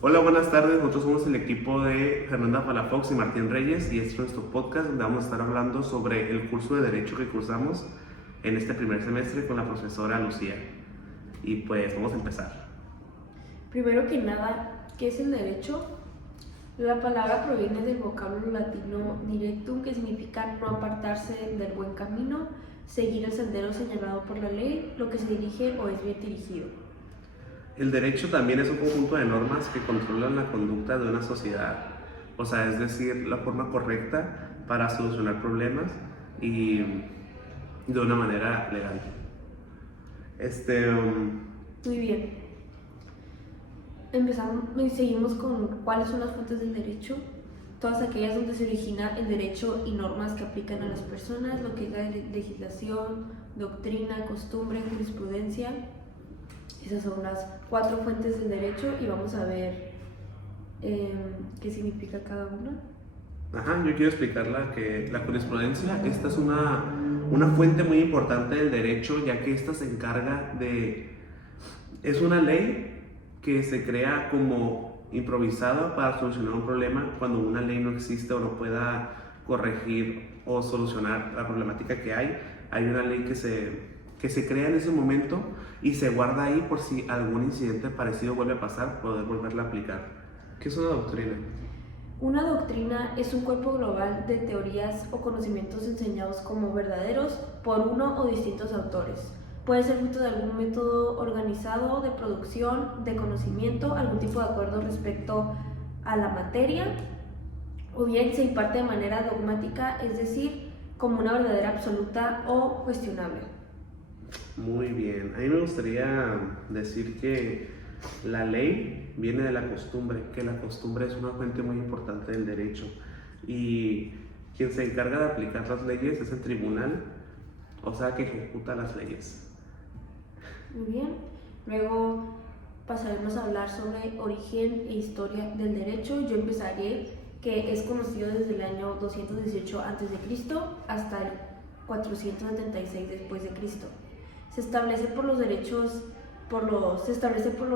Hola, buenas tardes. Nosotros somos el equipo de Fernanda Palafox y Martín Reyes y este es nuestro podcast donde vamos a estar hablando sobre el curso de Derecho que cursamos en este primer semestre con la profesora Lucía. Y pues vamos a empezar. Primero que nada, ¿qué es el derecho? La palabra proviene del vocablo latino directum, que significa no apartarse del buen camino, seguir el sendero señalado por la ley, lo que se dirige o es bien dirigido. El derecho también es un conjunto de normas que controlan la conducta de una sociedad, o sea, es decir, la forma correcta para solucionar problemas y de una manera legal. Este, um, Muy bien. Empezamos y seguimos con cuáles son las fuentes del derecho. Todas aquellas donde se origina el derecho y normas que aplican a las personas, lo que es la legislación, doctrina, costumbre, jurisprudencia. Esas son las 4 fuentes del derecho y vamos a ver qué significa cada una. yo quiero explicarla que la jurisprudencia, esta es una fuente muy importante del derecho, ya que esta se encarga de... Es una ley que se crea como improvisada para solucionar un problema cuando una ley no existe o no pueda corregir o solucionar la problemática que hay. Hay una ley que se crea en ese momento y se guarda ahí por si algún incidente parecido vuelve a pasar, poder volverla a aplicar. ¿Qué es una doctrina? Una doctrina es un cuerpo global de teorías o conocimientos enseñados como verdaderos por uno o distintos autores. Puede ser fruto de algún método organizado de producción, de conocimiento, algún tipo de acuerdo respecto a la materia, o bien se imparte de manera dogmática, es decir, como una verdadera absoluta o cuestionable. Muy bien. A mí me gustaría decir que la ley viene de la costumbre, que la costumbre es una fuente muy importante del derecho. Y quien se encarga de aplicar las leyes es el tribunal, o sea, que ejecuta las leyes. Muy bien. Luego pasaremos a hablar sobre origen e historia del derecho. Yo empezaré que es conocido desde el año 218 a.C. hasta el 476 después de Cristo. Se establece por los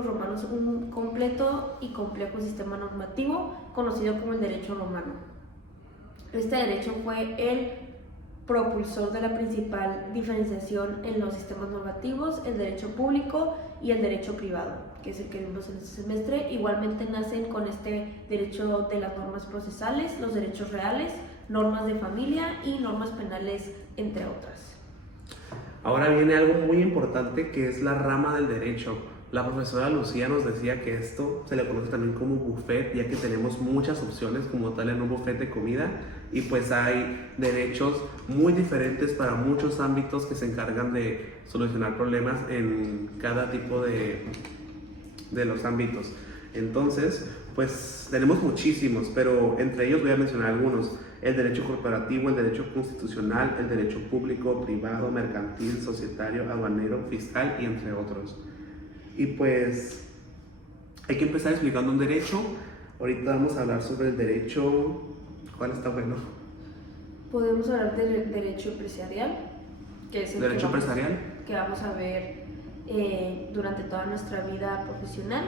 romanos un completo y complejo sistema normativo conocido como el derecho romano. Este derecho fue el propulsor de la principal diferenciación en los sistemas normativos, el derecho público y el derecho privado, que es el que vimos en este semestre. Igualmente nacen con este derecho de las normas procesales, los derechos reales, normas de familia y normas penales, entre otras. Ahora viene algo muy importante que es la rama del derecho. La profesora Lucía nos decía que esto se le conoce también como buffet, ya que tenemos muchas opciones como tal en un buffet de comida y pues hay derechos muy diferentes para muchos ámbitos que se encargan de solucionar problemas en cada tipo de los ámbitos. Entonces, pues tenemos muchísimos, pero entre ellos voy a mencionar algunos: el derecho corporativo, el derecho constitucional, el derecho público, privado, mercantil, societario, aduanero, fiscal y entre otros. Y pues hay que empezar explicando un derecho. Ahorita vamos a hablar sobre el derecho. ¿Cuál está bueno? Podemos hablar del derecho empresarial, que es el ¿Derecho empresarial? que vamos a ver durante toda nuestra vida profesional,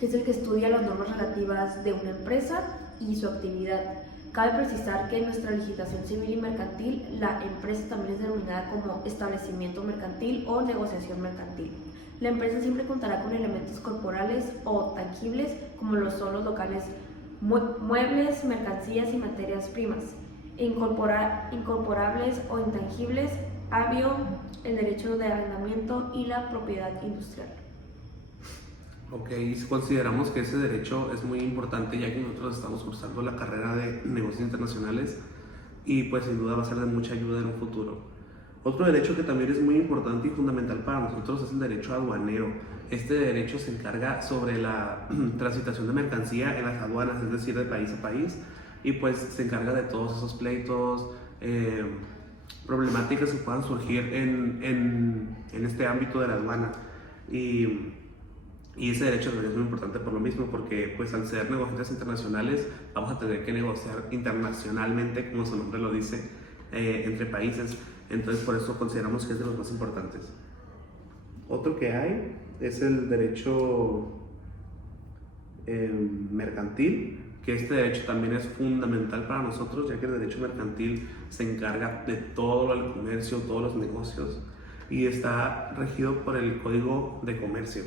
que es el que estudia las normas relativas de una empresa y su actividad. Cabe precisar que en nuestra legislación civil y mercantil, la empresa también es denominada como establecimiento mercantil o negociación mercantil. La empresa siempre contará con elementos corporales o tangibles, como lo son los locales, muebles, mercancías y materias primas, e incorporables o intangibles, habio, el derecho de arrendamiento y la propiedad industrial. Ok, consideramos que ese derecho es muy importante ya que nosotros estamos cursando la carrera de negocios internacionales y pues sin duda va a ser de mucha ayuda en un futuro. Otro derecho que también es muy importante y fundamental para nosotros es el derecho aduanero. Este derecho se encarga sobre la transitación de mercancía en las aduanas, es decir, de país a país, y pues se encarga de todos esos pleitos, problemáticas que puedan surgir en este ámbito de la aduana. Y ese derecho también es muy importante por lo mismo, porque pues al ser negociaciones internacionales vamos a tener que negociar internacionalmente, como su nombre lo dice, entre países. Entonces por eso consideramos que es de los más importantes. Otro que hay es el derecho mercantil, que este derecho también es fundamental para nosotros, ya que el derecho mercantil se encarga de todo el comercio, todos los negocios, y está regido por el Código de Comercio.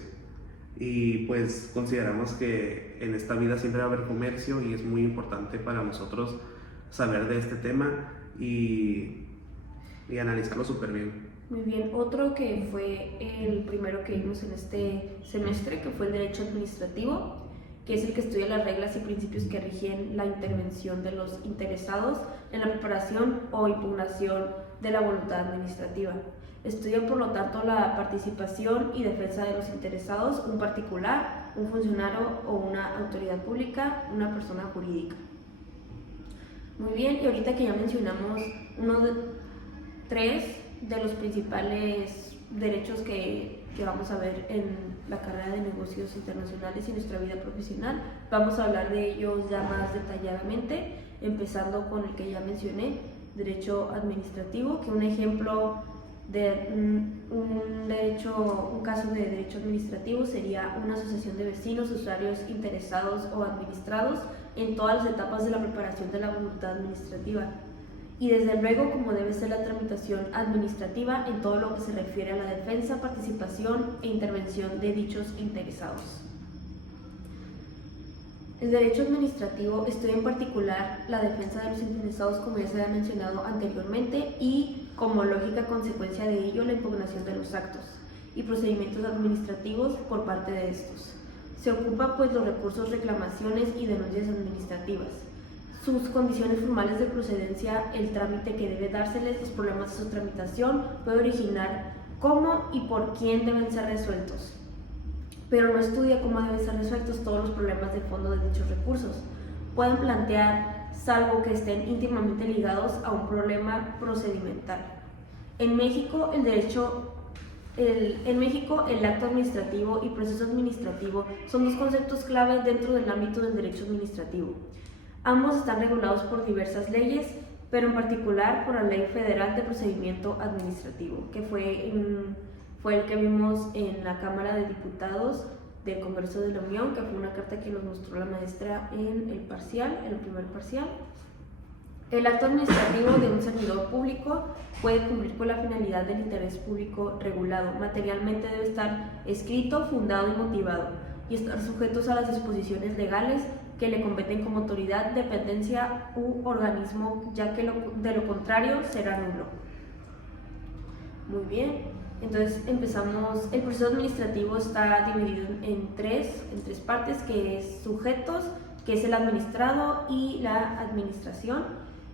Y pues consideramos que en esta vida siempre va a haber comercio y es muy importante para nosotros saber de este tema y analizarlo súper bien. Muy bien, otro que fue el primero que vimos en este semestre, que fue el derecho administrativo, que es el que estudia las reglas y principios que rigen la intervención de los interesados en la preparación o impugnación de la voluntad administrativa. Estudia, por lo tanto, la participación y defensa de los interesados, un particular, un funcionario o una autoridad pública, una persona jurídica. Muy bien, y ahorita que ya mencionamos tres de los principales derechos que vamos a ver en la carrera de negocios internacionales y nuestra vida profesional, vamos a hablar de ellos ya más detalladamente, empezando con el que ya mencioné, derecho administrativo, que un ejemplo de un caso de derecho administrativo sería una asociación de vecinos, usuarios interesados o administrados en todas las etapas de la preparación de la voluntad administrativa, y desde luego como debe ser la tramitación administrativa en todo lo que se refiere a la defensa, participación e intervención de dichos interesados. El derecho administrativo estudia en particular la defensa de los interesados, como ya se había mencionado anteriormente, y como lógica consecuencia de ello la impugnación de los actos y procedimientos administrativos por parte de estos. Se ocupa pues los recursos, reclamaciones y denuncias administrativas, sus condiciones formales de procedencia, el trámite que debe dárseles, los problemas de su tramitación, puede originar cómo y por quién deben ser resueltos, pero no estudia cómo deben ser resueltos todos los problemas de fondo de dichos recursos. Pueden plantear, salvo que estén íntimamente ligados a un problema procedimental. En México, el acto administrativo y proceso administrativo son dos conceptos clave dentro del ámbito del derecho administrativo. Ambos están regulados por diversas leyes, pero en particular por la Ley Federal de Procedimiento Administrativo, que fue el que vimos en la Cámara de Diputados del Congreso de la Unión, que fue una carta que nos mostró la maestra en el primer parcial. El acto administrativo de un servidor público puede cumplir con la finalidad del interés público regulado. Materialmente debe estar escrito, fundado y motivado, y estar sujetos a las disposiciones legales que le competen como autoridad, dependencia u organismo, ya que de lo contrario será nulo. Muy bien, entonces empezamos. El proceso administrativo está dividido en tres partes, que es sujetos, que es el administrado y la administración,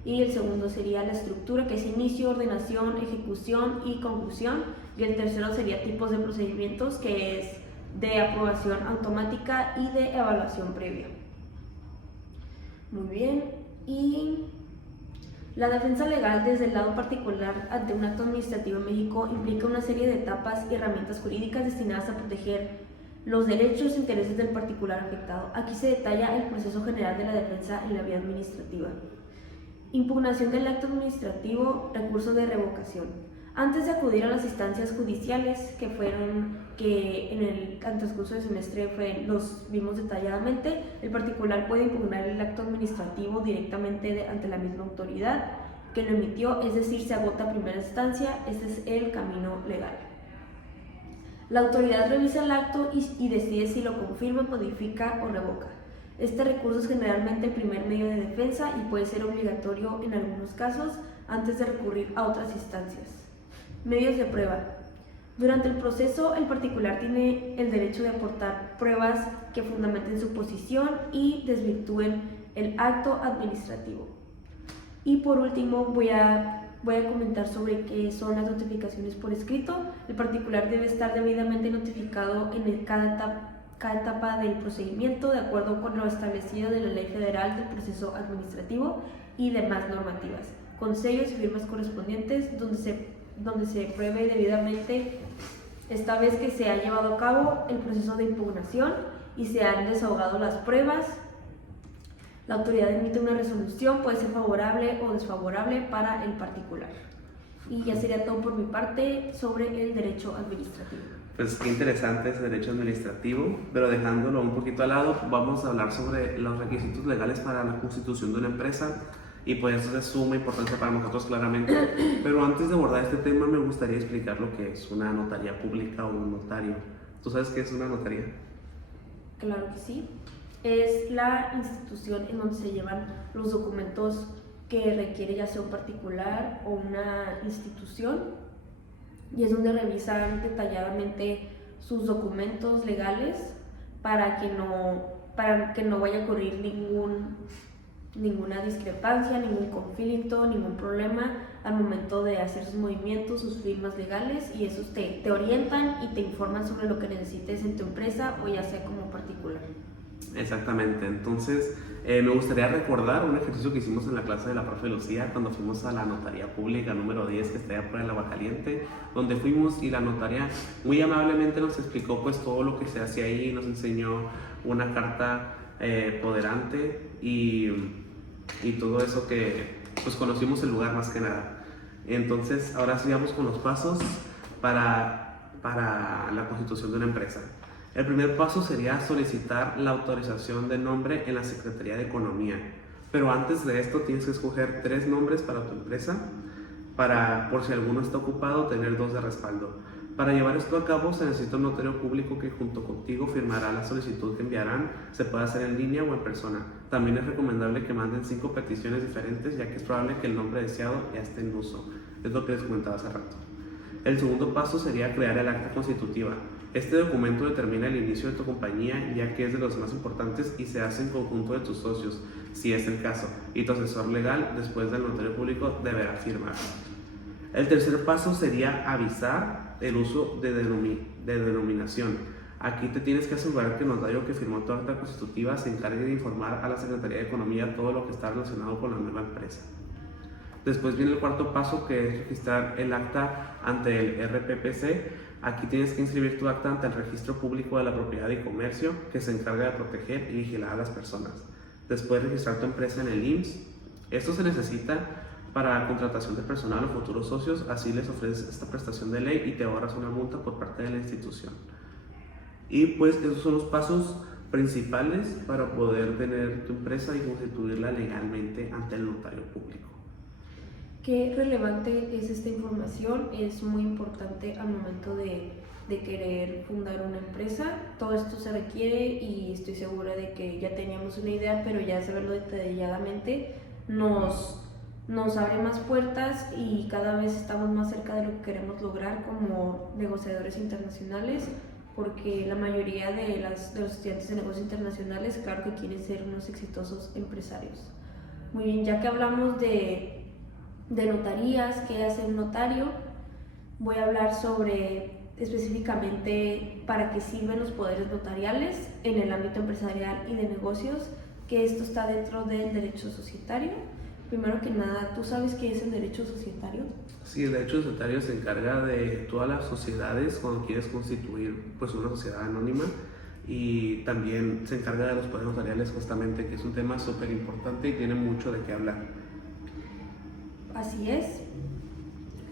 y el segundo sería la estructura, que es inicio, ordenación, ejecución y conclusión, y el tercero sería tipos de procedimientos, que es de aprobación automática y de evaluación previa. Muy bien, y la defensa legal desde el lado particular ante un acto administrativo en México implica una serie de etapas y herramientas jurídicas destinadas a proteger los derechos e intereses del particular afectado. Aquí se detalla el proceso general de la defensa en la vía administrativa. Impugnación del acto administrativo, recurso de revocación. Antes de acudir a las instancias judiciales, que en el transcurso del semestre los vimos detalladamente, el particular puede impugnar el acto administrativo directamente ante la misma autoridad que lo emitió, es decir, se agota a primera instancia. Este es el camino legal. La autoridad revisa el acto y decide si lo confirma, modifica o revoca. Este recurso es generalmente el primer medio de defensa y puede ser obligatorio en algunos casos antes de recurrir a otras instancias. Medios de prueba. Durante el proceso, el particular tiene el derecho de aportar pruebas que fundamenten su posición y desvirtúen el acto administrativo. Y por último, voy a comentar sobre qué son las notificaciones por escrito. El particular debe estar debidamente notificado en cada etapa del procedimiento, de acuerdo con lo establecido de la Ley Federal del Proceso Administrativo y demás normativas, con sellos y firmas correspondientes, donde se pruebe debidamente, esta vez que se ha llevado a cabo el proceso de impugnación y se han desahogado las pruebas. La autoridad emite una resolución, puede ser favorable o desfavorable para el particular. Y ya sería todo por mi parte sobre el derecho administrativo. Pues qué interesante es el derecho administrativo, pero dejándolo un poquito al lado, vamos a hablar sobre los requisitos legales para la constitución de una empresa y pues eso es de suma importancia para nosotros claramente. Pero antes de abordar este tema me gustaría explicar lo que es una notaría pública o un notario. ¿Tú sabes qué es una notaría? Claro que sí. Es la institución en donde se llevan los documentos que requiere ya sea un particular o una institución, y es donde revisan detalladamente sus documentos legales para que no vaya a ocurrir ninguna discrepancia, ningún conflicto, ningún problema al momento de hacer sus movimientos, sus firmas legales, y esos te orientan y te informan sobre lo que necesites en tu empresa o ya sea como particular. Exactamente, entonces me gustaría recordar un ejercicio que hicimos en la clase de la profe Lucía cuando fuimos a la notaría pública número 10 que está allá por el Aguacaliente, donde fuimos y la notaria muy amablemente nos explicó pues todo lo que se hace ahí, nos enseñó una carta poderante y todo eso que pues conocimos el lugar más que nada. Entonces ahora sí vamos con los pasos para la constitución de una empresa. El primer paso sería solicitar la autorización de nombre en la Secretaría de Economía. Pero antes de esto tienes que escoger 3 nombres para tu empresa, para, por si alguno está ocupado, tener 2 de respaldo. Para llevar esto a cabo se necesita un notario público que junto contigo firmará la solicitud que enviarán. Se puede hacer en línea o en persona. También es recomendable que manden 5 peticiones diferentes, ya que es probable que el nombre deseado ya esté en uso. Es lo que les comentaba hace rato. El segundo paso sería crear el acta constitutiva. Este documento determina el inicio de tu compañía, ya que es de los más importantes y se hace en conjunto de tus socios, si es el caso, y tu asesor legal, después del notario público, deberá firmar. El tercer paso sería avisar el uso de denominación. Aquí te tienes que asegurar que el notario que firmó tu acta constitutiva se encargue de informar a la Secretaría de Economía todo lo que está relacionado con la nueva empresa. Después viene el cuarto paso, que es registrar el acta ante el RPPC. Aquí tienes que inscribir tu acta ante el Registro Público de la Propiedad y Comercio, que se encarga de proteger y vigilar a las personas. Después registrar tu empresa en el IMSS. Esto se necesita para la contratación de personal o futuros socios, así les ofreces esta prestación de ley y te ahorras una multa por parte de la institución. Y pues esos son los pasos principales para poder tener tu empresa y constituirla legalmente ante el notario público. Qué relevante es esta información, es muy importante al momento de querer fundar una empresa. Todo esto se requiere y estoy segura de que ya teníamos una idea, pero ya saberlo detalladamente nos abre más puertas y cada vez estamos más cerca de lo que queremos lograr como negociadores internacionales, porque la mayoría de los estudiantes de negocios internacionales, claro que quieren ser unos exitosos empresarios. Muy bien, ya que hablamos de notarías, qué hace un notario, voy a hablar sobre específicamente para qué sirven los poderes notariales en el ámbito empresarial y de negocios, que esto está dentro del derecho societario. Primero que nada, ¿tú sabes qué es el derecho societario? Sí, el derecho societario se encarga de todas las sociedades cuando quieres constituir pues una sociedad anónima, y también se encarga de los poderes notariales justamente, que es un tema súper importante y tiene mucho de qué hablar. Así es.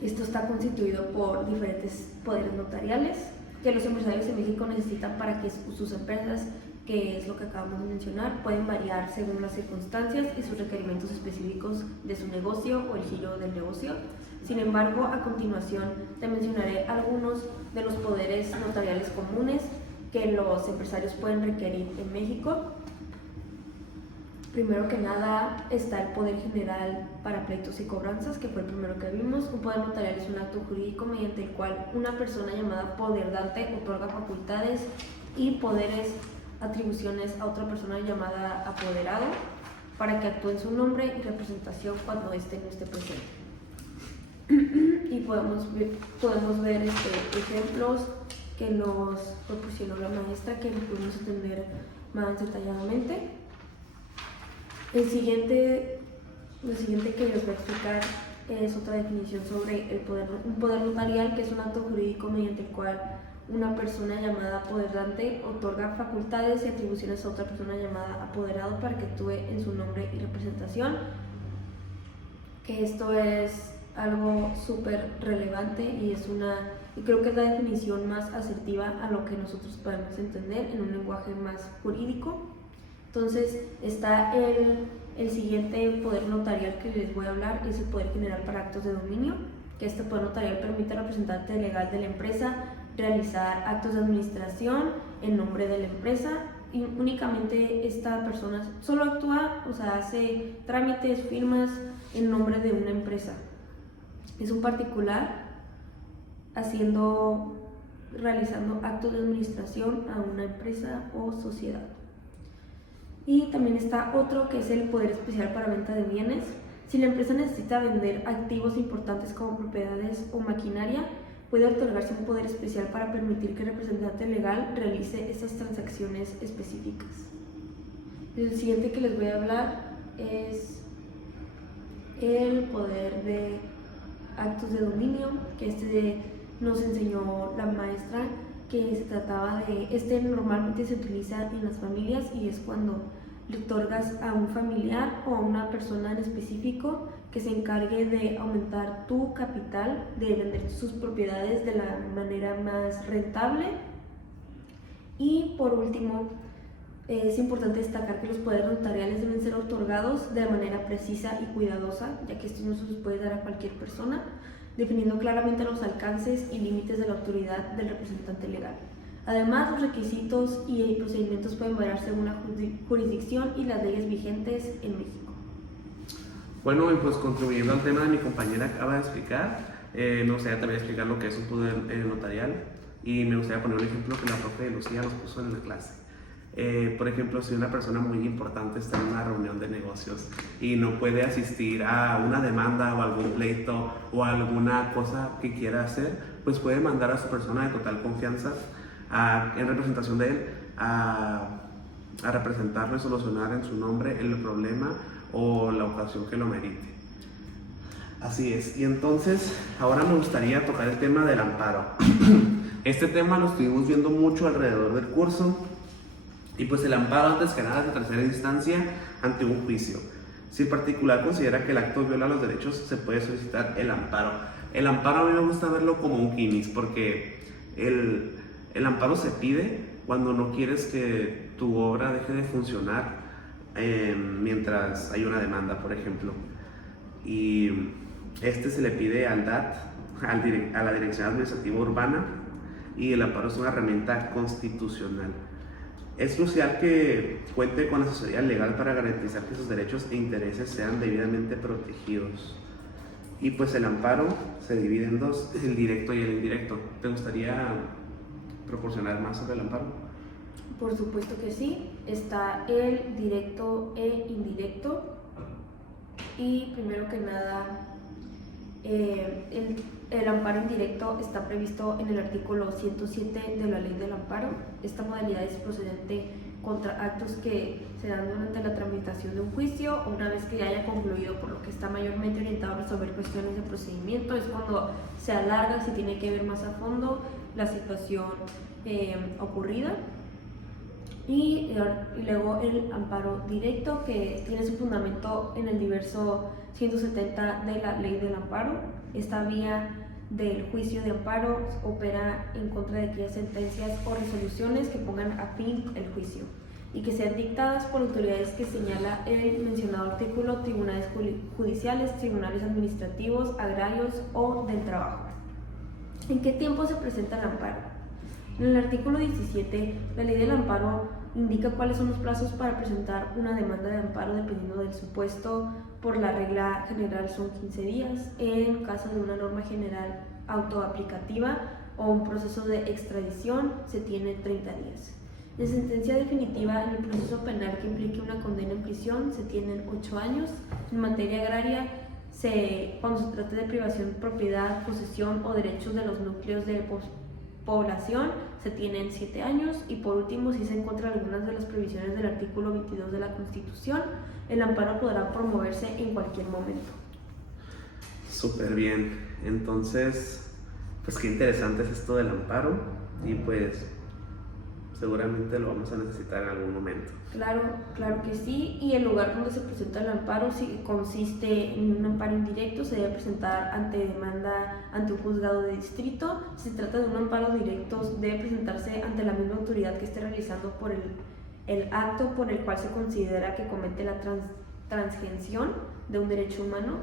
Esto está constituido por diferentes poderes notariales que los empresarios en México necesitan para que sus empresas, que es lo que acabamos de mencionar, pueden variar según las circunstancias y sus requerimientos específicos de su negocio o el giro del negocio. Sin embargo, a continuación te mencionaré algunos de los poderes notariales comunes que los empresarios pueden requerir en México. Primero que nada está el Poder General para Pleitos y Cobranzas, que fue el primero que vimos. Un poder notarial es un acto jurídico mediante el cual una persona llamada poderdante otorga facultades y poderes, atribuciones a otra persona llamada apoderado para que actúe en su nombre y representación cuando éste no esté presente. Y podemos ver ejemplos que nos proporcionó la maestra, que podemos entender más detalladamente. Lo siguiente que les voy a explicar es otra definición sobre un poder notarial, que es un acto jurídico mediante el cual una persona llamada poderdante otorga facultades y atribuciones a otra persona llamada apoderado para que actúe en su nombre y representación. Que esto es algo súper relevante y es una y creo que es la definición más asertiva a lo que nosotros podemos entender en un lenguaje más jurídico. Entonces está el siguiente poder notarial que les voy a hablar, es el poder general para actos de dominio, que este poder notarial permite al representante legal de la empresa realizar actos de administración en nombre de la empresa, y únicamente esta persona solo actúa, o sea, hace trámites, firmas en nombre de una empresa. Es un particular realizando actos de administración a una empresa o sociedad. Y también está otro que es el poder especial para venta de bienes. Si la empresa necesita vender activos importantes como propiedades o maquinaria, puede otorgarse un poder especial para permitir que el representante legal realice esas transacciones específicas. El siguiente que les voy a hablar es el poder de actos de dominio, que nos enseñó la maestra, que se trataba de, normalmente se utiliza en las familias y es cuando le otorgas a un familiar o a una persona en específico que se encargue de aumentar tu capital, de vender sus propiedades de la manera más rentable. Y por último, es importante destacar que los poderes notariales deben ser otorgados de manera precisa y cuidadosa, ya que esto no se los puede dar a cualquier persona, definiendo claramente los alcances y límites de la autoridad del representante legal. Además, los requisitos y procedimientos pueden variar según la jurisdicción y las leyes vigentes en México. Bueno, y pues contribuyendo al tema de mi compañera acaba de explicar, me gustaría también explicar lo que es un poder notarial, y me gustaría poner un ejemplo que la profe Lucía nos puso en la clase. Por ejemplo, si una persona muy importante está en una reunión de negocios y no puede asistir a una demanda o algún pleito o alguna cosa que quiera hacer, pues puede mandar a su persona de total confianza en representación de él a representarlo y solucionar en su nombre el problema o la ocasión que lo merite. Así es. Y entonces ahora me gustaría tocar el tema del amparo. Este tema lo estuvimos viendo mucho alrededor del curso. Y pues el amparo, antes que nada, es de tercera instancia ante un juicio. Si el particular considera que el acto viola los derechos, se puede solicitar el amparo. El amparo a mí me gusta verlo como un quinis, porque el amparo se pide cuando no quieres que tu obra deje de funcionar mientras hay una demanda, por ejemplo. Y se le pide al DAT, a la Dirección Administrativa Urbana, y el amparo es una herramienta constitucional. Es crucial que cuente con asesoría legal para garantizar que sus derechos e intereses sean debidamente protegidos. Y pues el amparo se divide en dos, el directo y el indirecto. ¿Te gustaría proporcionar más sobre el amparo? Por supuesto que sí. Está el directo e indirecto. Y primero que nada, el amparo indirecto está previsto en el artículo 107 de la Ley del Amparo. Esta modalidad es procedente contra actos que se dan durante la tramitación de un juicio o una vez que ya haya concluido, por lo que está mayormente orientado a resolver cuestiones de procedimiento. Es cuando se alarga, se tiene que ver más a fondo la situación ocurrida. Y luego el amparo directo, que tiene su fundamento en el diverso 170 de la Ley del Amparo. Esta vía del juicio de amparo opera en contra de aquellas sentencias o resoluciones que pongan a fin el juicio y que sean dictadas por autoridades que señala el mencionado artículo: tribunales judiciales, tribunales administrativos, agrarios o del trabajo. ¿En qué tiempo se presenta el amparo? En el artículo 17, la Ley del Amparo indica cuáles son los plazos para presentar una demanda de amparo dependiendo del supuesto. Por la regla general son 15 días. En caso de una norma general autoaplicativa o un proceso de extradición, se tiene 30 días. En sentencia definitiva en el proceso penal que implique una condena en prisión, se tienen 8 años. En materia agraria, cuando se trata de privación de propiedad, posesión o derechos de los núcleos de población, se tienen 7 años. Y por último, si se encuentran algunas de las previsiones del artículo 22 de la Constitución, el amparo podrá promoverse en cualquier momento. Súper bien. Entonces, pues qué interesante es esto del amparo. Y pues seguramente lo vamos a necesitar en algún momento. Claro, claro que sí. Y el lugar donde se presenta el amparo consiste en un amparo indirecto, se debe presentar ante demanda ante un juzgado de distrito. Si se trata de un amparo directo, debe presentarse ante la misma autoridad que esté realizando por el acto por el cual se considera que comete la transgresión de un derecho humano,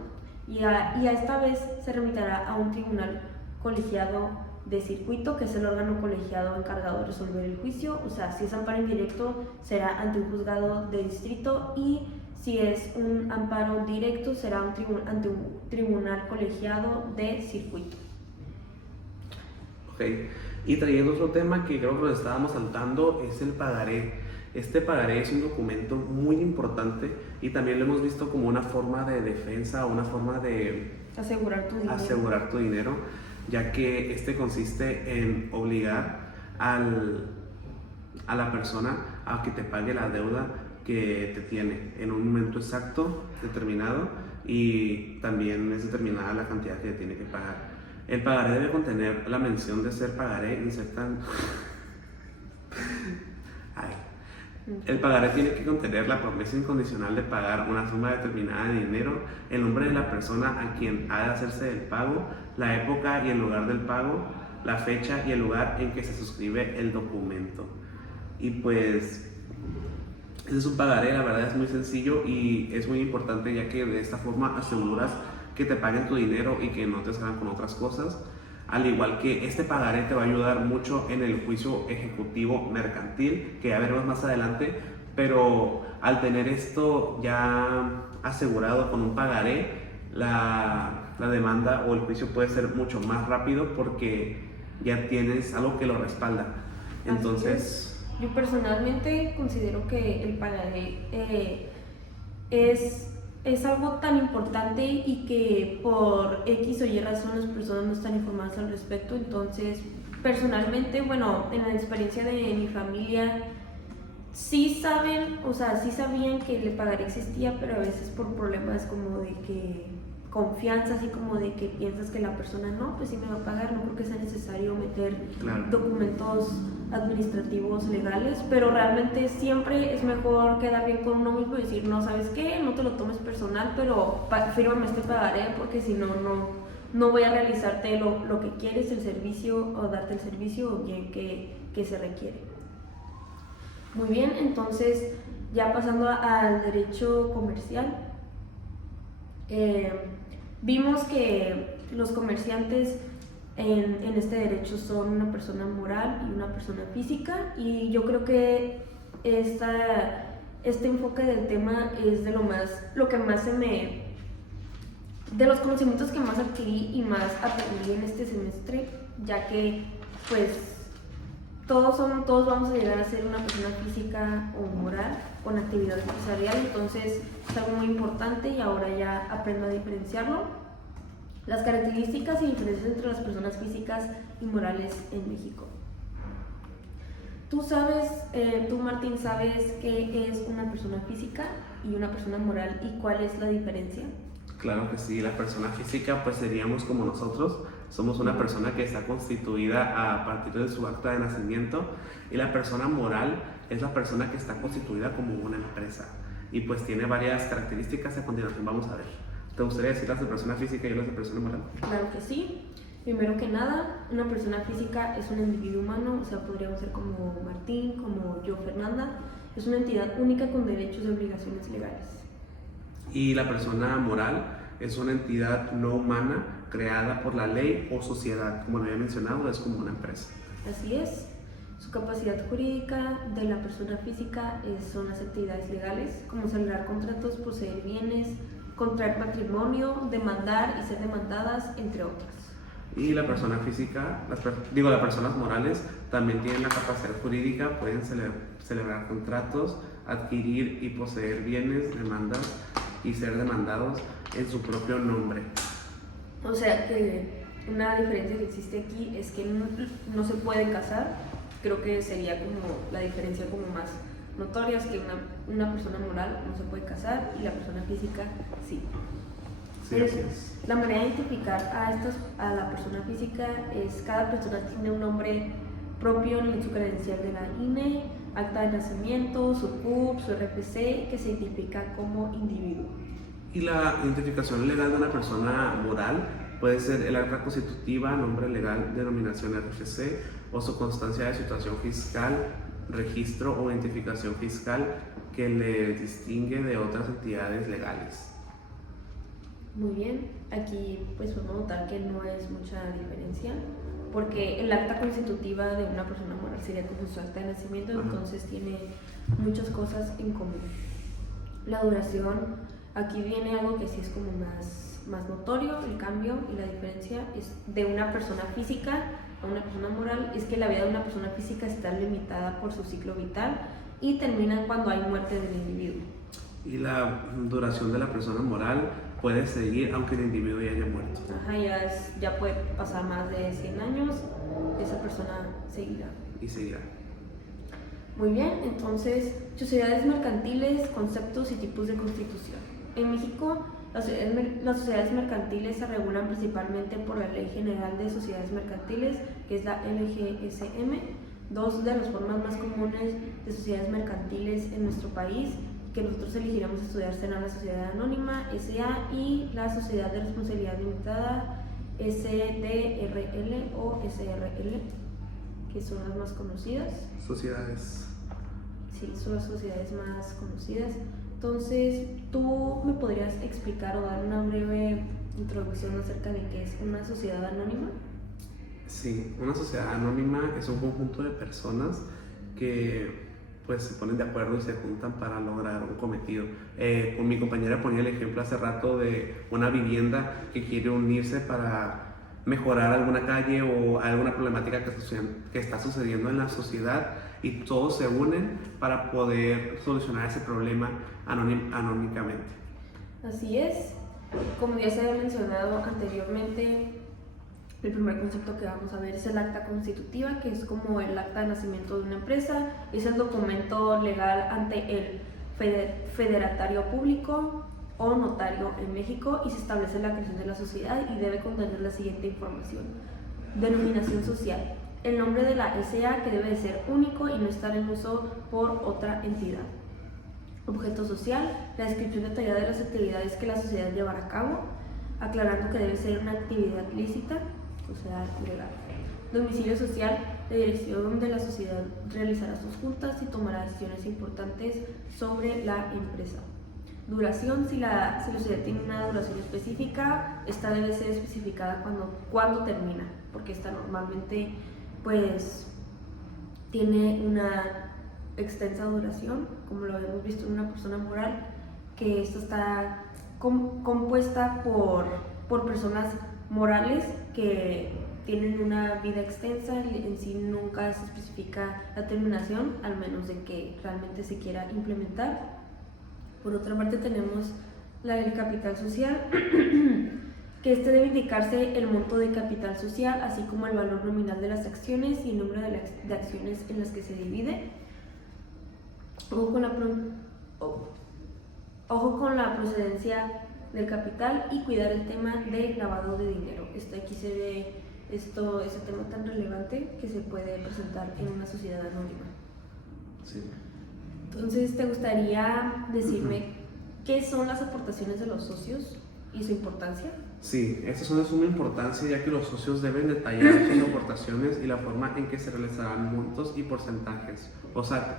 y a esta vez se remitirá a un tribunal colegiado de circuito, que es el órgano colegiado encargado de resolver el juicio. O sea, si es amparo indirecto será ante un juzgado de distrito, y si es un amparo directo será ante un tribunal colegiado de circuito. Ok, y trayendo otro tema que creo que nos estábamos saltando, es el pagaré. Este pagaré es un documento muy importante y también lo hemos visto como una forma de defensa, una forma de asegurar tu dinero, ya que este consiste en obligar a la persona a que te pague la deuda que te tiene en un momento exacto, determinado, y también es determinada la cantidad que te tiene que pagar. El pagaré debe contener la mención de ser pagaré, El pagaré tiene que contener la promesa incondicional de pagar una suma determinada de dinero, el nombre de la persona a quien ha de hacerse el pago, la época y el lugar del pago, la fecha y el lugar en que se suscribe el documento. Y pues ese es un pagaré, la verdad es muy sencillo y es muy importante, ya que de esta forma aseguras que te paguen tu dinero y que no te salgan con otras cosas. Al igual que este pagaré te va a ayudar mucho en el juicio ejecutivo mercantil, que ya veremos más adelante, pero al tener esto ya asegurado con un pagaré, la demanda o el juicio puede ser mucho más rápido porque ya tienes algo que lo respalda. Entonces, yo personalmente considero que el pagaré es algo tan importante y que por X o Y razón las personas no están informadas al respecto. Entonces, personalmente, bueno, en la experiencia de mi familia, sí sabían que el pagaré existía, pero a veces por problemas como de que confianza, así como de que piensas que la persona no, pues sí me va a pagar, no creo que sea necesario meter documentos administrativos legales, pero realmente siempre es mejor quedar bien con uno mismo y decir, no, ¿sabes qué? No te lo tomes personal, pero fírmame este pagaré, porque si no voy a realizarte lo que quieres, el servicio, o darte el servicio o bien que se requiere. Muy bien, entonces ya pasando al derecho comercial, vimos que los comerciantes en este derecho son una persona moral y una persona física, y yo creo que este enfoque del tema es de los conocimientos que más adquirí y más aprendí en este semestre, ya que pues todos vamos a llegar a ser una persona física o moral con actividad empresarial, entonces es algo muy importante y ahora ya aprendo a diferenciarlo. Las características y diferencias entre las personas físicas y morales en México. Tú Martín, ¿sabes qué es una persona física y una persona moral y cuál es la diferencia? Claro que sí, la persona física pues seríamos como nosotros, somos una persona que está constituida a partir de su acta de nacimiento, y la persona moral es la persona que está constituida como una empresa y pues tiene varias características. A continuación vamos a ver. ¿Te gustaría decir las de persona física y las de persona moral? Claro que sí. Primero que nada, una persona física es un individuo humano, o sea, podríamos ser como Martín, como yo, Fernanda. Es una entidad única con derechos y obligaciones legales. Y la persona moral es una entidad no humana creada por la ley o sociedad. Como lo había mencionado, es como una empresa. Así es. Su capacidad jurídica de la persona física son las actividades legales, como celebrar contratos, poseer bienes, contraer matrimonio, demandar y ser demandadas, entre otras. Y la persona física, las personas morales también tienen la capacidad jurídica, pueden celebrar contratos, adquirir y poseer bienes, demandas y ser demandados en su propio nombre. O sea que una diferencia que existe aquí es que no se puede casar. Creo que sería como la diferencia como más notoria, es que una persona moral no se puede casar y la persona física sí. Sí, así es. La manera de identificar a la persona física es cada persona tiene un nombre propio en su credencial de la INE, acta de nacimiento, su CURP, su RFC, que se identifica como individuo. Y la identificación legal de una persona moral puede ser el acta constitutiva, nombre legal, denominación RFC o su constancia de situación fiscal, registro o identificación fiscal que le distingue de otras entidades legales. Muy bien, aquí pues podemos notar que no es mucha diferencia, porque el acta constitutiva de una persona moral sería como su acta de nacimiento, entonces tiene muchas cosas en común. La duración, aquí viene algo que sí es como más notorio, el cambio y la diferencia es de una persona física a una persona moral, es que la vida de una persona física está limitada por su ciclo vital y termina cuando hay muerte del individuo. Y la duración de la persona moral puede seguir aunque el individuo ya haya muerto. Ajá, ya puede pasar más de 100 años, esa persona seguirá. Y seguirá. Muy bien, entonces, sociedades mercantiles, conceptos y tipos de constitución. En México, las sociedades mercantiles se regulan principalmente por la Ley General de Sociedades Mercantiles, que es la LGSM. Dos de las formas más comunes de sociedades mercantiles en nuestro país que nosotros elegiremos estudiar serán la Sociedad Anónima, SA, y la Sociedad de Responsabilidad Limitada, SDRL o SRL, que son las más conocidas. Sociedades. Sí, son las sociedades más conocidas. Entonces, ¿tú me podrías explicar o dar una breve introducción acerca de qué es una sociedad anónima? Sí, una sociedad anónima es un conjunto de personas que pues se ponen de acuerdo y se juntan para lograr un cometido. Con mi compañera ponía el ejemplo hace rato de una vivienda que quiere unirse para mejorar alguna calle o alguna problemática que está sucediendo en la sociedad, y todos se unen para poder solucionar ese problema anónimamente. Así es. Como ya se había mencionado anteriormente, el primer concepto que vamos a ver es el acta constitutiva, que es como el acta de nacimiento de una empresa. Es el documento legal ante el federatario público o notario en México y se establece la creación de la sociedad y debe contener la siguiente información. Denominación social. El nombre de la SA, que debe de ser único y no estar en uso por otra entidad. Objeto social. La descripción detallada de las actividades que la sociedad llevará a cabo, aclarando que debe ser una actividad lícita, o sea, legal. Domicilio social, la dirección donde la sociedad realizará sus juntas y tomará decisiones importantes sobre la empresa. Duración, si la sociedad tiene una duración específica, esta debe ser especificada cuando termina, porque esta normalmente pues tiene una extensa duración, como lo hemos visto en una persona moral, que esto está compuesta por personas morales que tienen una vida extensa. En sí nunca se especifica la terminación, al menos de que realmente se quiera implementar. Por otra parte tenemos el capital social, que debe indicarse el monto de capital social, así como el valor nominal de las acciones y el número de acciones en las que se divide. Ojo con la procedencia del capital y cuidar el tema de lavado de dinero. Aquí se ve ese tema tan relevante que se puede presentar en una sociedad anónima. Sí. Entonces, ¿te gustaría decirme qué son las aportaciones de los socios y su importancia? Sí, estas son de suma importancia, ya que los socios deben detallar sus aportaciones y la forma en que se realizarán montos y porcentajes. O sea,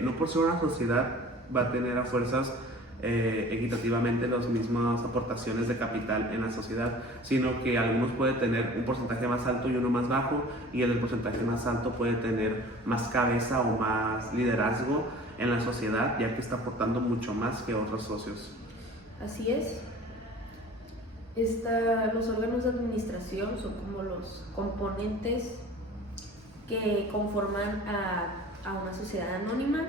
no por ser una sociedad va a tener a fuerzas equitativamente las mismas aportaciones de capital en la sociedad, sino que algunos pueden tener un porcentaje más alto y uno más bajo, y el del porcentaje más alto puede tener más cabeza o más liderazgo en la sociedad, ya que está aportando mucho más que otros socios. Así es. Los órganos de administración son como los componentes que conforman a una sociedad anónima,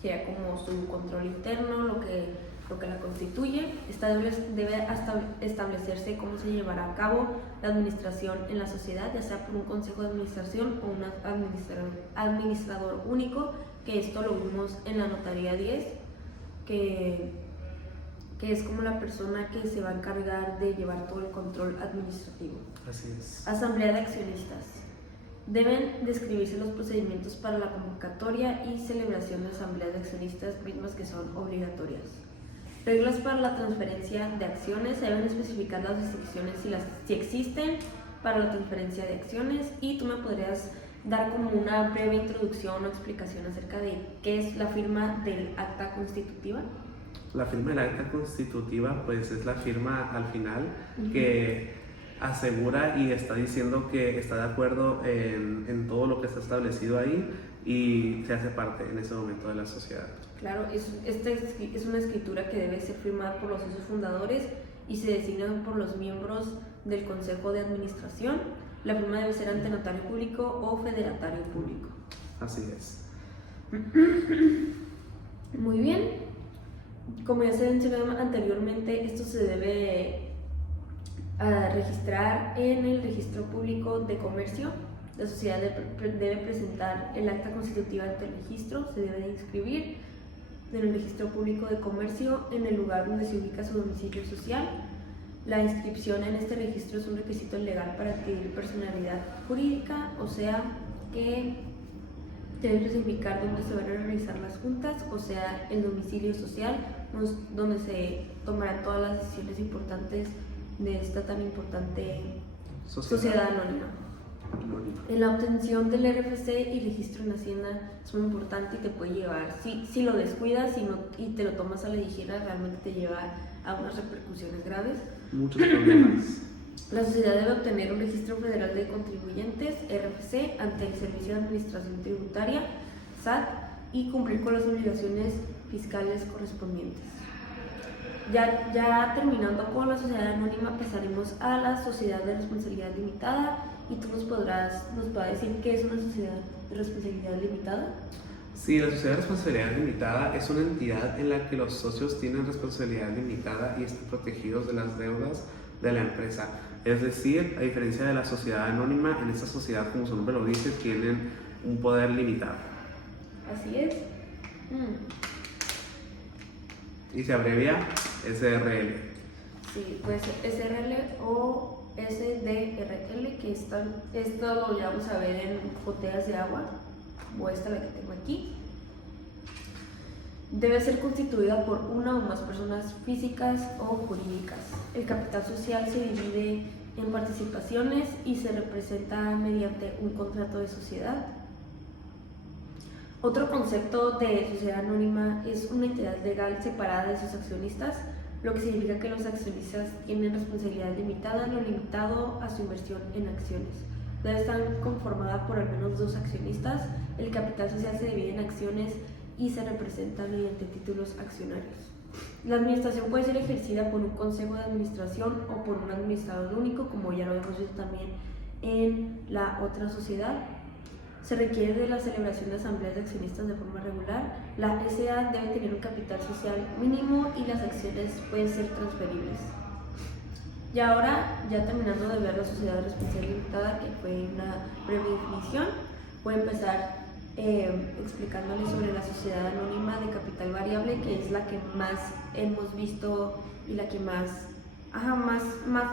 sería como su control interno, lo que la constituye. Esta debe establecerse cómo se llevará a cabo la administración en la sociedad, ya sea por un consejo de administración o un administrador único, que esto lo vimos en la notaría 10, que es como la persona que se va a encargar de llevar todo el control administrativo. Así es. Asamblea de accionistas. Deben describirse los procedimientos para la convocatoria y celebración de asambleas de accionistas, mismas que son obligatorias. Reglas para la transferencia de acciones. Se deben especificar las restricciones si existen para la transferencia de acciones, y tú me podrías dar como una breve introducción o explicación acerca de qué es la firma del acta constitutiva. La firma del acta constitutiva pues es la firma al final que asegura y está diciendo que está de acuerdo en todo lo que está establecido ahí y se hace parte en ese momento de la sociedad. Claro, esta es una escritura que debe ser firmada por los socios fundadores y se designa por los miembros del Consejo de Administración. La firma debe ser ante notario público o federatario público. Así es. Muy bien. Como ya se mencionó anteriormente, esto se debe registrar en el Registro Público de Comercio. La sociedad debe presentar el acta constitutiva ante el registro, se debe de inscribir en el Registro Público de Comercio en el lugar donde se ubica su domicilio social. La inscripción en este registro es un requisito legal para adquirir personalidad jurídica, o sea que debe especificar dónde se van a realizar las juntas, o sea el domicilio social, donde se tomarán todas las decisiones importantes de esta tan importante sociedad anónima. En la obtención del RFC y registro en Hacienda es muy importante y te puede llevar, si lo descuidas y te lo tomas a la ligera, realmente te lleva a unas repercusiones graves. Muchos problemas. La sociedad debe obtener un registro federal de contribuyentes, RFC, ante el Servicio de Administración Tributaria, SAT, y cumplir con las obligaciones fiscales correspondientes. Ya terminando con la sociedad anónima, pasaremos a la sociedad de responsabilidad limitada, y tú nos podrás decir qué es una sociedad de responsabilidad limitada. Sí, la sociedad de responsabilidad limitada es una entidad en la que los socios tienen responsabilidad limitada y están protegidos de las deudas de la empresa. Es decir, a diferencia de la sociedad anónima, en esta sociedad, como su nombre lo dice, tienen un poder limitado. Así es. Y se abrevia SRL. Sí, pues SRL o SDRL, que esto lo vamos a ver en botellas de agua, o esta la que tengo aquí. Debe ser constituida por una o más personas físicas o jurídicas. El capital social se divide en participaciones y se representa mediante un contrato de sociedad. Otro concepto de sociedad anónima es una entidad legal separada de sus accionistas, lo que significa que los accionistas tienen responsabilidad limitada en lo limitado a su inversión en acciones. Debe estar conformada por al menos 2 accionistas. El capital social se divide en acciones y se representa mediante títulos accionarios. La administración puede ser ejercida por un consejo de administración o por un administrador único, como ya lo hemos visto también en la otra sociedad. Se requiere de la celebración de asambleas de accionistas de forma regular. La SA debe tener un capital social mínimo y las acciones pueden ser transferibles. Y ahora, ya terminando de ver la sociedad de responsabilidad limitada, que fue una breve definición, voy a empezar explicándoles sobre la sociedad anónima de capital variable, que es la que más hemos visto y la que más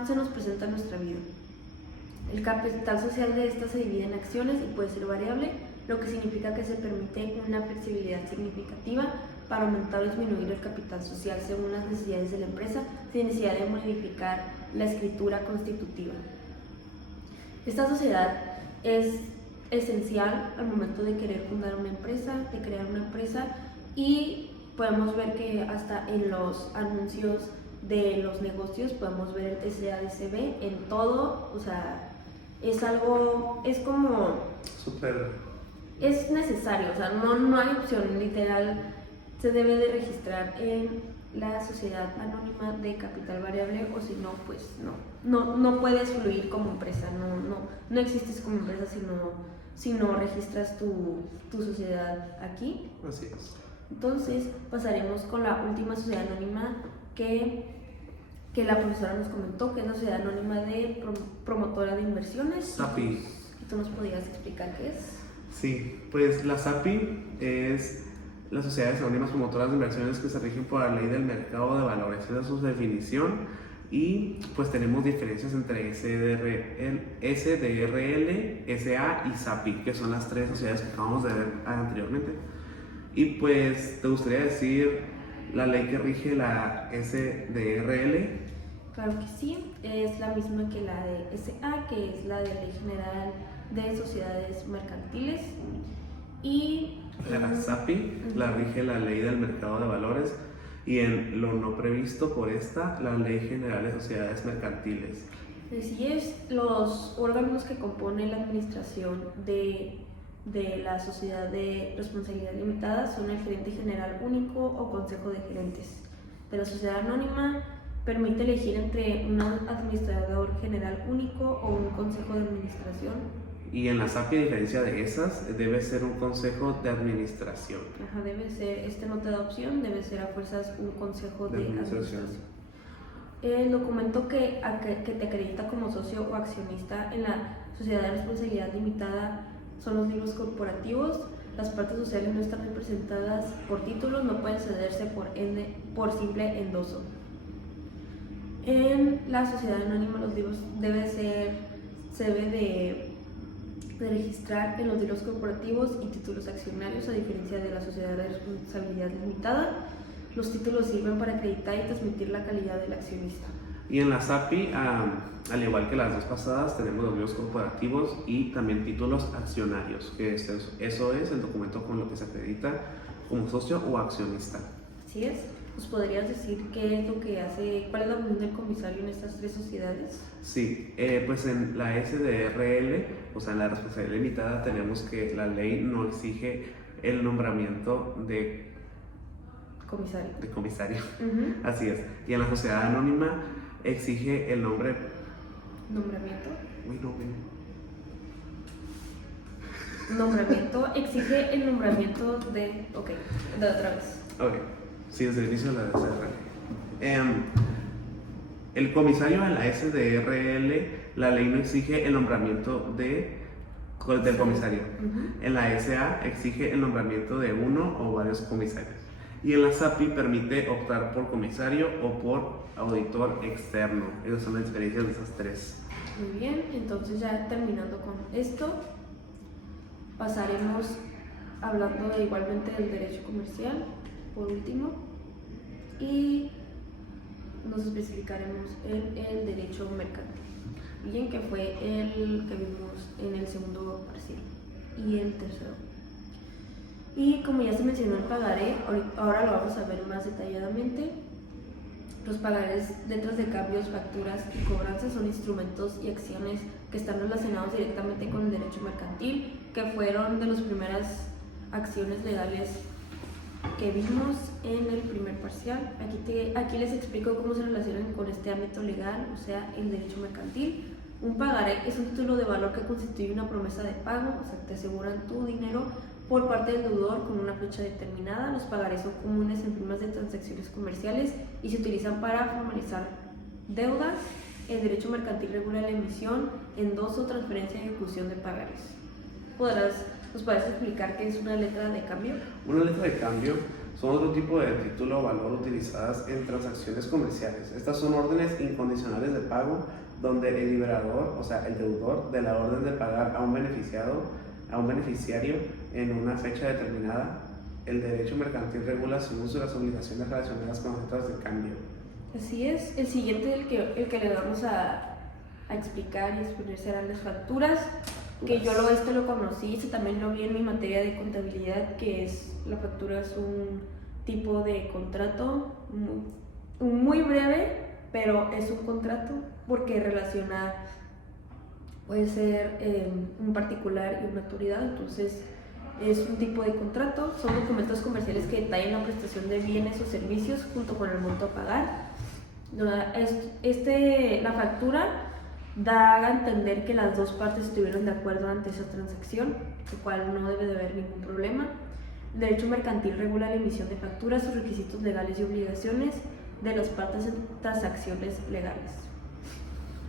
se nos presenta en nuestra vida. El capital social de esta se divide en acciones y puede ser variable, lo que significa que se permite una flexibilidad significativa para aumentar o disminuir el capital social según las necesidades de la empresa, sin necesidad de modificar la escritura constitutiva. Esta sociedad es esencial al momento de querer fundar una empresa, de crear una empresa, y podemos ver que hasta en los anuncios de los negocios podemos ver el SADCB en todo, o sea, es algo, es como súper, es necesario, o sea, no hay opción, literal, se debe de registrar en la sociedad anónima de capital variable, o si no, pues no puedes fluir como empresa, no existes como empresa si no registras tu sociedad aquí. así es. Entonces pasaremos con la última sociedad anónima que la profesora nos comentó, que es la sociedad anónima de promotora de inversiones. SAPI. ¿Y tú nos podrías explicar qué es? Sí, pues la SAPI es las sociedades anónimas promotoras de inversiones que se rigen por la ley del mercado de valores. Esa es su definición. Y pues tenemos diferencias entre SDRL, SA y SAPI, que son las tres sociedades que acabamos de ver anteriormente. Y pues, ¿te gustaría decir la ley que rige la SDRL? Claro que sí, es la misma que la de SA, que es la de Ley General de Sociedades Mercantiles. Y La SAPI la rige la Ley del Mercado de Valores, y en lo no previsto por esta, la Ley General de Sociedades Mercantiles. así es, los órganos que componen la administración de la sociedad de responsabilidad limitada son el gerente general único o consejo de gerentes. De la sociedad anónima permite elegir entre un administrador general único o un consejo de administración. Y en la SAPI, a diferencia de esas, debe ser un consejo de administración. Ajá, debe ser, no te da opción, debe ser a fuerzas un consejo de administración. El documento que te acredita como socio o accionista en la sociedad de responsabilidad limitada son los libros corporativos. Las partes sociales no están representadas por títulos, no pueden cederse por simple endoso. En la sociedad anónima los libros se debe de registrar en los libros corporativos y títulos accionarios, a diferencia de la sociedad de responsabilidad limitada. Los títulos sirven para acreditar y transmitir la calidad del accionista. Y en la SAPI, al igual que las dos pasadas, tenemos los libros corporativos y también títulos accionarios, que eso es el documento con lo que se acredita como socio o accionista. Así es. ¿Nos podrías decir qué es lo que hace, cuál es la función del comisario en estas tres sociedades? Sí, pues en la SDRL, o sea, en la responsabilidad limitada, tenemos que la ley no exige el nombramiento de comisario. Así es. Y en la sociedad anónima exige el nombramiento. Nombramiento, exige el nombramiento de otra vez. Ok, sí, desde el inicio de la SDRL. El comisario en la SDRL, la ley no exige el nombramiento del comisario. En la SA exige el nombramiento de uno o varios comisarios. Y en la SAPI permite optar por comisario o por auditor externo. Esas son las diferencias de esas tres. Muy bien, entonces ya terminando con esto, pasaremos hablando igualmente del derecho comercial, por último, y nos especificaremos en el derecho mercantil, bien, que fue el que vimos en el segundo parcial y el tercero. Y como ya se mencionó el pagaré, ahora lo vamos a ver más detalladamente. Los pagarés, letras de cambios, facturas y cobranzas son instrumentos y acciones que están relacionados directamente con el derecho mercantil, que fueron de las primeras acciones legales que vimos en el primer parcial. Aquí les explico cómo se relacionan con este ámbito legal, o sea, el derecho mercantil. Un pagaré es un título de valor que constituye una promesa de pago, o sea, te aseguran tu dinero por parte del deudor con una fecha determinada. Los pagarés son comunes en firmas de transacciones comerciales y se utilizan para formalizar deudas. El derecho mercantil regula la emisión, endoso, transferencia y ejecución de pagarés. ¿Nos puedes explicar qué es una letra de cambio? Una letra de cambio son otro tipo de título o valor utilizadas en transacciones comerciales. Estas son órdenes incondicionales de pago donde el liberador, o sea, el deudor de la orden de pagar a un beneficiario en una fecha determinada. El derecho mercantil regula su uso y las obligaciones relacionadas con las letras de cambio. Así es. El siguiente, el que le vamos a explicar y exponer, serán las facturas, que yo lo conocí, también lo vi en mi materia de contabilidad, que es, la factura es un tipo de contrato muy breve, pero es un contrato porque relaciona, puede ser un particular y una autoridad. Entonces es un tipo de contrato, son documentos comerciales que detallan la prestación de bienes o servicios junto con el monto a pagar. La factura da a entender que las dos partes estuvieron de acuerdo ante esa transacción, lo cual no debe de haber ningún problema. El derecho mercantil regula la emisión de facturas, sus requisitos legales y obligaciones de las partes en transacciones legales.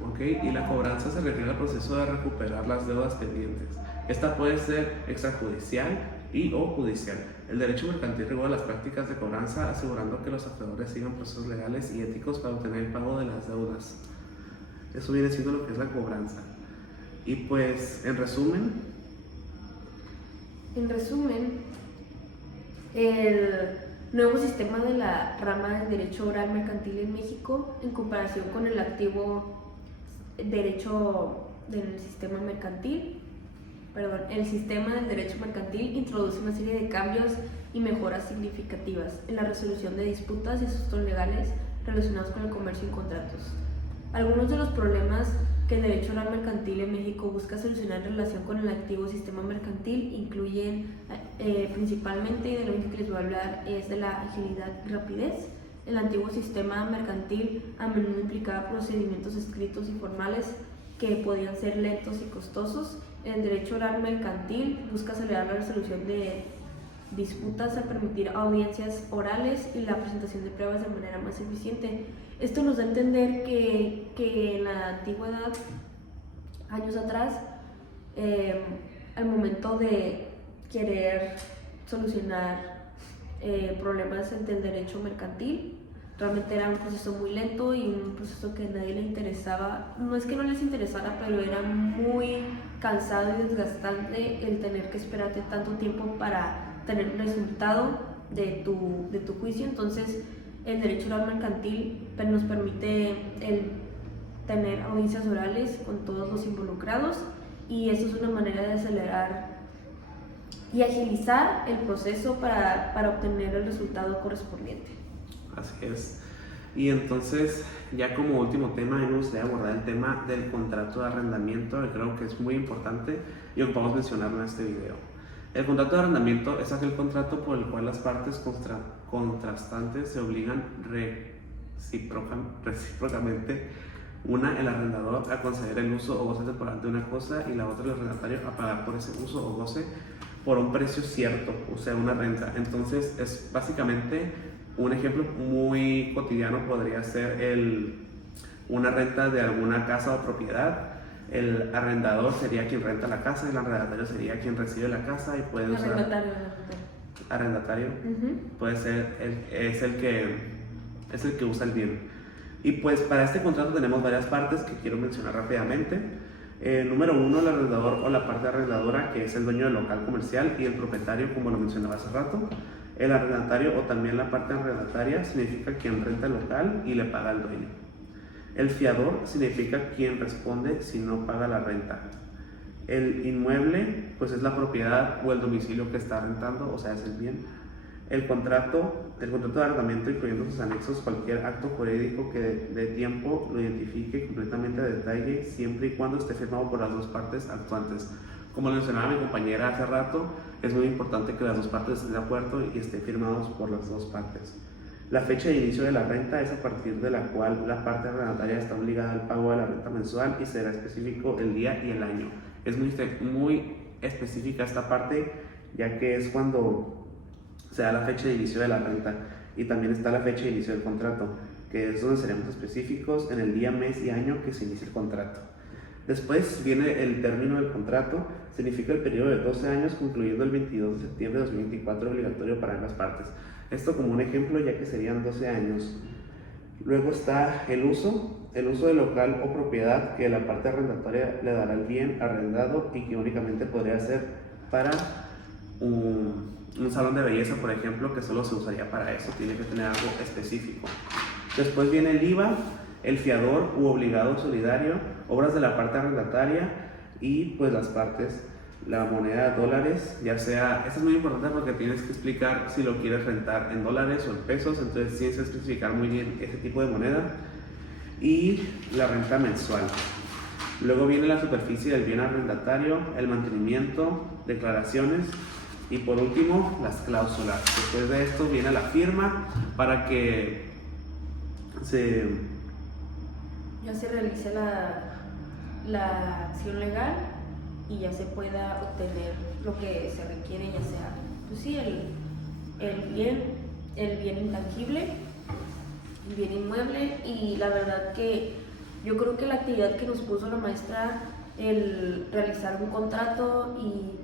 Ok, y la cobranza se refiere al proceso de recuperar las deudas pendientes. Esta puede ser extrajudicial y o judicial. El derecho mercantil regula las prácticas de cobranza, asegurando que los acreedores sigan procesos legales y éticos para obtener el pago de las deudas. Eso viene siendo lo que es la cobranza. Y pues, en resumen, el nuevo sistema de la rama del derecho oral mercantil en México, en comparación con el activo derecho del sistema mercantil, el sistema del derecho mercantil introduce una serie de cambios y mejoras significativas en la resolución de disputas y asuntos legales relacionados con el comercio y contratos. Algunos de los problemas que el derecho oral mercantil en México busca solucionar en relación con el antiguo sistema mercantil incluyen principalmente, y de lo único que les voy a hablar es de la agilidad y rapidez. El antiguo sistema mercantil a menudo implicaba procedimientos escritos y formales que podían ser lentos y costosos. El derecho oral mercantil busca acelerar la resolución de disputas al permitir audiencias orales y la presentación de pruebas de manera más eficiente. Esto nos da a entender que en la antigüedad, años atrás, al momento de querer solucionar problemas entre el derecho mercantil, realmente era un proceso muy lento y un proceso que a nadie le interesaba. No es que no les interesara, pero era muy cansado y desgastante el tener que esperarte tanto tiempo para tener un resultado de tu juicio. Entonces el derecho oral mercantil nos permite tener audiencias orales con todos los involucrados, y eso es una manera de acelerar y agilizar el proceso para obtener el resultado correspondiente. Así es. Y entonces, ya como último tema, me gustaría abordar el tema del contrato de arrendamiento, que creo que es muy importante y ocupamos mencionarlo en este video. El contrato de arrendamiento es aquel contrato por el cual las partes contrastantes se obligan recíprocamente, una, el arrendador, a conceder el uso o goce temporal de una cosa, y la otra, el arrendatario, a pagar por ese uso o goce por un precio cierto, o sea, una renta. Entonces, es básicamente un ejemplo muy cotidiano podría ser una renta de alguna casa o propiedad. El arrendador sería quien renta la casa y el arrendatario sería quien recibe la casa y puede usar... Arrendatario. Puede ser, es el que usa el bien. Y pues para este contrato tenemos varias partes que quiero mencionar rápidamente. Número 1, el arrendador o la parte arrendadora, que es el dueño del local comercial, y el propietario, como lo mencionaba hace rato. El arrendatario o también la parte arrendataria significa quien renta el local y le paga al dueño. El fiador significa quien responde si no paga la renta. El inmueble, pues es la propiedad o el domicilio que está rentando, o sea, es el bien. El contrato de arrendamiento, incluyendo sus anexos, cualquier acto jurídico que de tiempo lo identifique completamente a detalle, siempre y cuando esté firmado por las dos partes actuantes. Como mencionaba mi compañera hace rato, es muy importante que las dos partes estén de acuerdo y estén firmados por las dos partes. La fecha de inicio de la renta es a partir de la cual la parte arrendataria está obligada al pago de la renta mensual, y será específico el día y el año. Es muy específica esta parte, ya que es cuando se da la fecha de inicio de la renta, y también está la fecha de inicio del contrato, que es donde seremos específicos en el día, mes y año que se inicia el contrato. Después viene el término del contrato, significa el periodo de 12 años, concluyendo el 22 de septiembre de 2024, obligatorio para ambas partes. Esto como un ejemplo, ya que serían 12 años. Luego está el uso del local o propiedad que la parte arrendataria le dará al bien arrendado, y que únicamente podría ser para un salón de belleza, por ejemplo, que solo se usaría para eso, tiene que tener algo específico. Después viene el IVA, el fiador u obligado solidario, obras de la parte arrendataria y pues las partes, la moneda de dólares, ya sea, esto es muy importante porque tienes que explicar si lo quieres rentar en dólares o en pesos, entonces tienes que especificar muy bien ese tipo de moneda, y la renta mensual. Luego viene la superficie del bien arrendatario, el mantenimiento, declaraciones, y por último las cláusulas. Después de esto viene la firma para que ya se realice la acción legal y ya se pueda obtener lo que se requiere, ya sea, pues sí, el bien intangible, el bien inmueble. Y la verdad que yo creo que la actividad que nos puso la maestra, el realizar un contrato y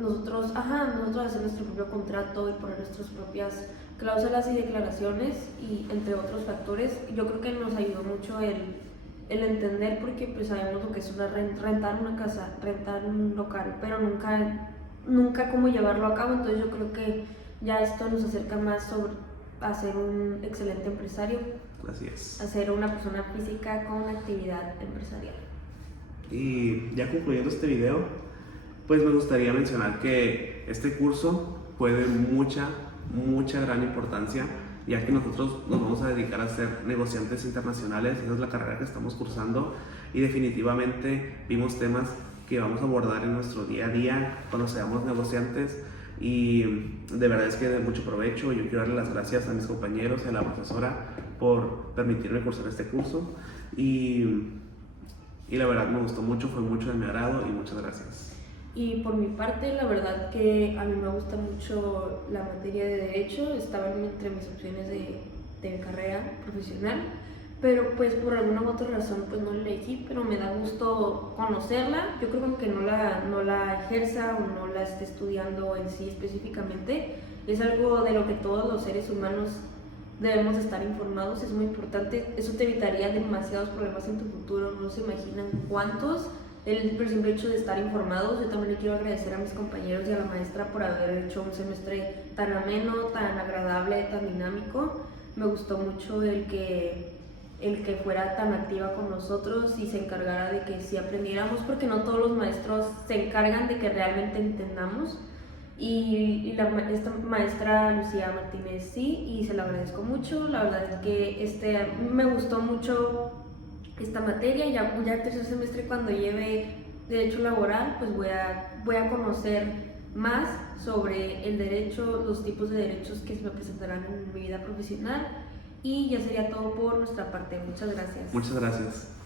nosotros hacer nuestro propio contrato y poner nuestras propias cláusulas y declaraciones y entre otros factores. Yo creo que nos ayudó mucho el entender, porque pues sabemos lo que es rentar una casa, rentar un local, pero nunca cómo llevarlo a cabo. Entonces yo creo que ya esto nos acerca más sobre a ser un excelente empresario, Así es. a ser una persona física con actividad empresarial. Y ya concluyendo este video, pues me gustaría mencionar que este curso fue de mucha gran importancia, ya que nosotros nos vamos a dedicar a ser negociantes internacionales. Esa es la carrera que estamos cursando y definitivamente vimos temas que vamos a abordar en nuestro día a día cuando seamos negociantes, y de verdad es que de mucho provecho. Yo quiero darle las gracias a mis compañeros y a la profesora por permitirme cursar este curso, y la verdad me gustó mucho, fue mucho de mi agrado, y muchas gracias. Y por mi parte, la verdad que a mí me gusta mucho la materia de Derecho, estaba entre mis opciones de carrera profesional, pero pues por alguna u otra razón pues no la elegí, pero me da gusto conocerla. Yo creo que no la ejerza o no la esté estudiando en sí específicamente, es algo de lo que todos los seres humanos debemos estar informados, es muy importante. Eso te evitaría demasiados problemas en tu futuro, no se imaginan cuántos. Por el simple hecho de estar informados. Yo también le quiero agradecer a mis compañeros y a la maestra por haber hecho un semestre tan ameno, tan agradable, tan dinámico. Me gustó mucho el que fuera tan activa con nosotros y se encargara de que sí aprendiéramos, porque no todos los maestros se encargan de que realmente entendamos. Y esta maestra Lucía Martínez sí, y se la agradezco mucho. La verdad es que me gustó mucho esta materia. Ya el tercer semestre, cuando lleve derecho laboral, pues voy a conocer más sobre el derecho, los tipos de derechos que se me presentarán en mi vida profesional, y ya sería todo por nuestra parte. Muchas gracias. Muchas gracias.